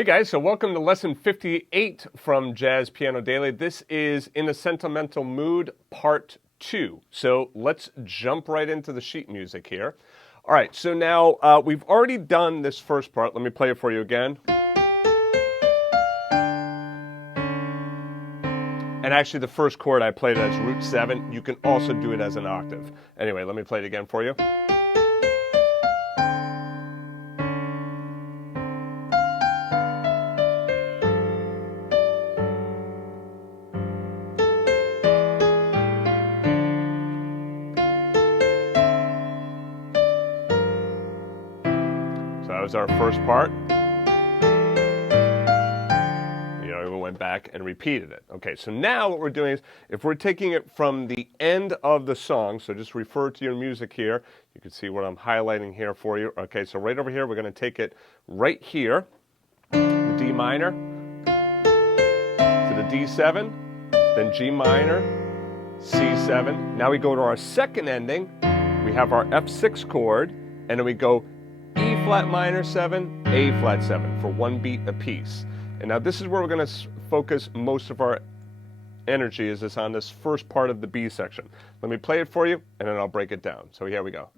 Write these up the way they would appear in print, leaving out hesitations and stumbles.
Hey guys, so welcome to lesson 58 from Jazz Piano Daily. This is In a Sentimental Mood, part 2. So let's jump right into the sheet music here. All right, so now we've already done this first part. Let me play it for you again. And actually the first chord I played as root 7. You can also do it as an octave. Anyway, let me play it again for you. So that was our first part. We went back and repeated it. Okay, so now what we're doing is, if we're taking it from the end of the song, so just refer to your music here. You can see what I'm highlighting here for you. Okay, so right over here, we're going to take it right here, the D minor, to the D7, then G minor, C7. Now we go to our second ending. We have our F6 chord, and then we go E flat minor 7, A flat 7 for one beat apiece. And now this is where we're going to focus most of our energy, is this on this first part of the B section. Let me play it for you, and then I'll break it down. So here we go.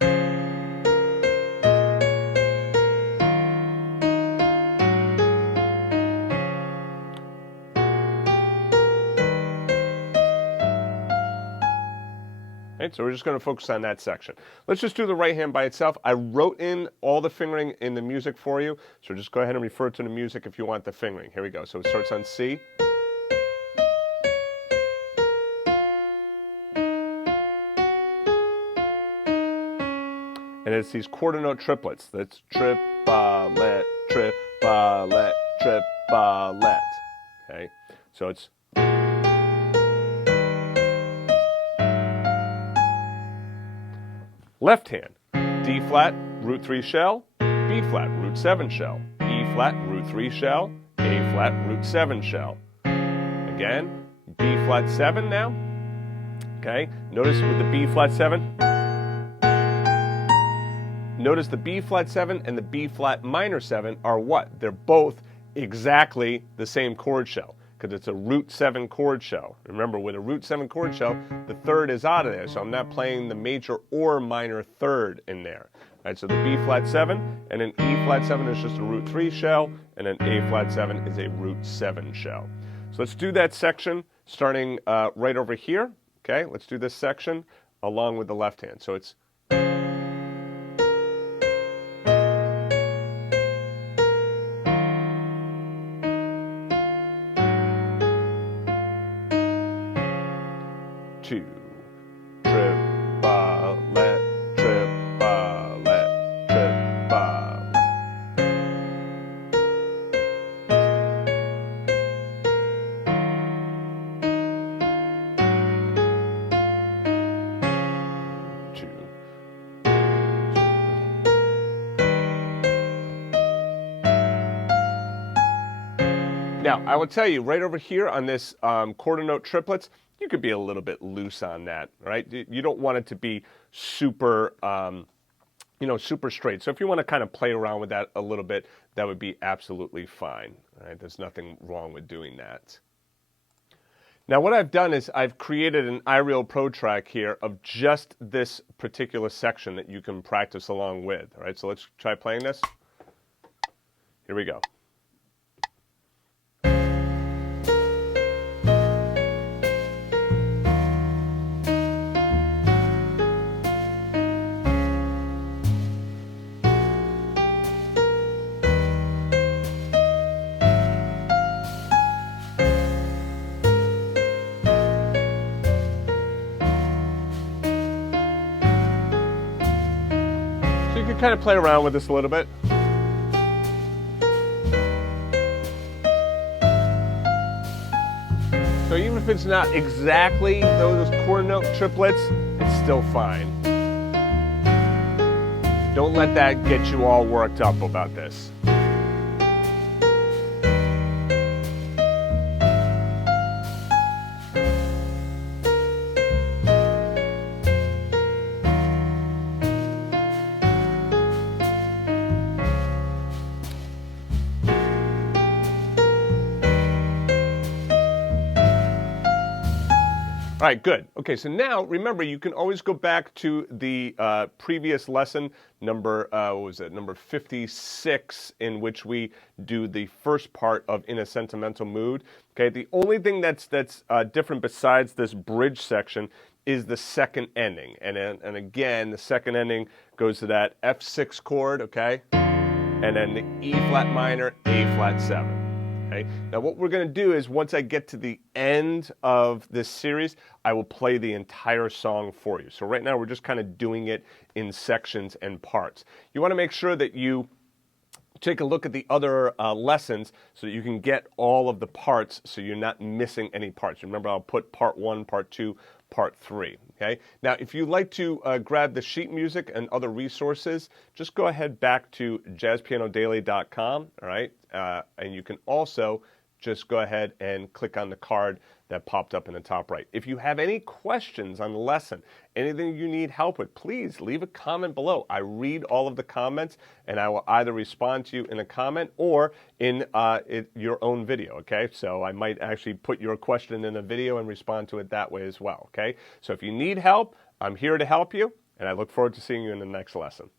Right, so we're just going to focus on that section. Let's just do the right hand by itself. I wrote in all the fingering in the music for you, so just go ahead and refer to the music if you want the fingering. Here we go. So it starts on C. And it's these quarter note triplets. That's triplet, triplet, triplet. Okay, so it's left hand, D flat, root 3 shell, B flat, root 7 shell, E flat, root 3 shell, A flat, root 7 shell. Again, B flat 7 now. Okay, notice with the B flat 7, notice the B flat 7 and the B flat minor 7 are what? They're both exactly the same chord shell, because it's a root 7 chord shell. Remember, with a root 7 chord shell, the third is out of there, so I'm not playing the major or minor third in there. All right, so the B flat 7 and an E flat 7 is just a root 3 shell, and an A flat 7 is a root 7 shell. So let's do that section starting right over here. Okay, let's do this section along with the left hand. So it's two, triplet, triplet, triplet. Two. Now, I will tell you, right over here on this quarter note triplets, you could be a little bit loose on that, right? You don't want it to be super, super straight. So if you want to kind of play around with that a little bit, that would be absolutely fine. All right? There's nothing wrong with doing that. Now what I've done is I've created an iReal Pro track here of just this particular section that you can practice along with. All right, so let's try playing this. Here we go. You can kind of play around with this a little bit. So even if it's not exactly those quarter note triplets, it's still fine. Don't let that get you all worked up about this. All right, good. Okay, so now remember, you can always go back to the previous lesson, number what was it, number 56, in which we do the first part of In a Sentimental Mood. Okay, the only thing that's different besides this bridge section is the second ending, and again, the second ending goes to that F6 chord, okay, and then the E flat minor, A flat 7. Okay. Now what we're going to do is once I get to the end of this series, I will play the entire song for you. So right now we're just kind of doing it in sections and parts. You want to make sure that you take a look at the other lessons so that you can get all of the parts so you're not missing any parts. Remember, I'll put part 1, part 2, part 3. Okay. Now, if you'd like to grab the sheet music and other resources, just go ahead back to jazzpianodaily.com. All right, and you can also just go ahead and click on the card that popped up in the top right. If you have any questions on the lesson, anything you need help with, please leave a comment below. I read all of the comments, and I will either respond to you in a comment or in your own video, okay? So I might actually put your question in a video and respond to it that way as well, okay? So if you need help, I'm here to help you, and I look forward to seeing you in the next lesson.